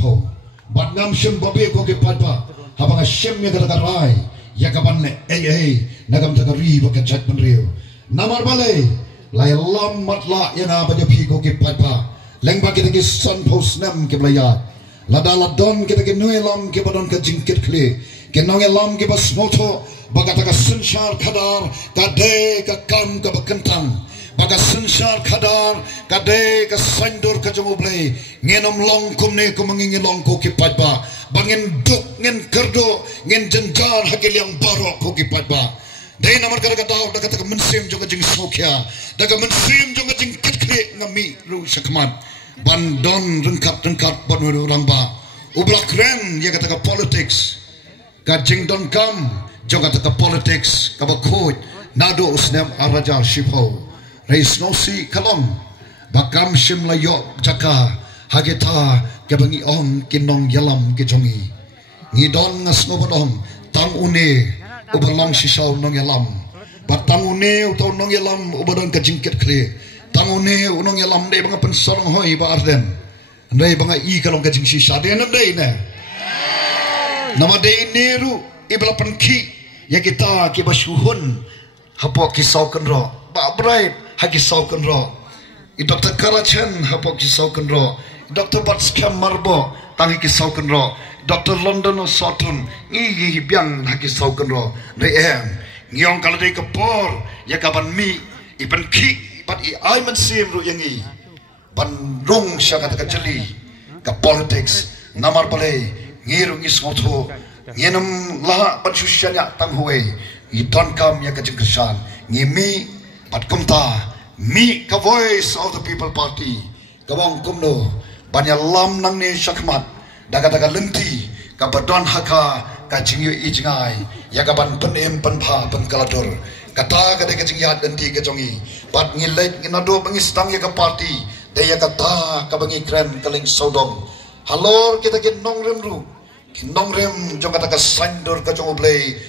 po bat ngam shim babe ko ke patpa habang shim ya kata rai ya kapan le nagam ta ri ba ka chat pan rio namar bale lai lam matla ya na ba pi ko ke patpa leng ba kita ke son post nam ke blaya lada ladon kita ke nui lam ke badon ka jingkit kle ke nong lam ke bas moto bagata ka sunshar khadar ka de ka kam ka bakantang baga sunshar khadar ka de ka sandur ka jomoble ngenom long kumne ko mangingi long ko ki patba bangin duk ngen kerdo ngen jenjar hakil yang barok ko ki patba dai namar kara daw daga ta mensim jonga jing sokya daga mensim jonga jing kitkhe ngami ru sakman bandon rengkap banur ramba ublak ren ya kata politics ka jing don kam jonga ta politics ka bakut nado usnem araja shipo Reis nosi kalom bakam shim layok jaka hageta kebangi om kinong yalam kejongi ngidon ngasnobodom tang une ubalong shishaw nong yalam batang une utau nong yalam ubadon kajingkit kle tang une unong yalam de banga pensorong hoi ba arden ndai banga I kalong kajing shisha de ndai ne nama de neru ibla penki ya kita ki basuhun hapo kisau kenro ba bright hagi saukan ro I Dr. Karachen hapo ki saukan ro Dr. Batskam Marbo tangi ki saukan ro Dr. London Sotun ngi biang hagi saukan ro re ngiong kala dei kapor ya kaban mi ipan ki but I man sim ru yangi ban rong syaka ta jeli ka politics namar pale ngiru ngi soto ngenam la ban susyanya tang huai I don kam ya ka jingkesan ngi mi Pat kumta mi ka voice of the people party kawang kumno banya lam nang ne shakmat daga lenti ka badon haka ka jingyu ijngai ya ka ban penem penpha penkalador kata ka de jingyat lenti ka jongi pat ngilait nginado bangistang ya ka party de ya kata ka bangi kren kaling sodong halor kita kin nongrem ru kin nongrem jong kata ka sandor ka jong oblei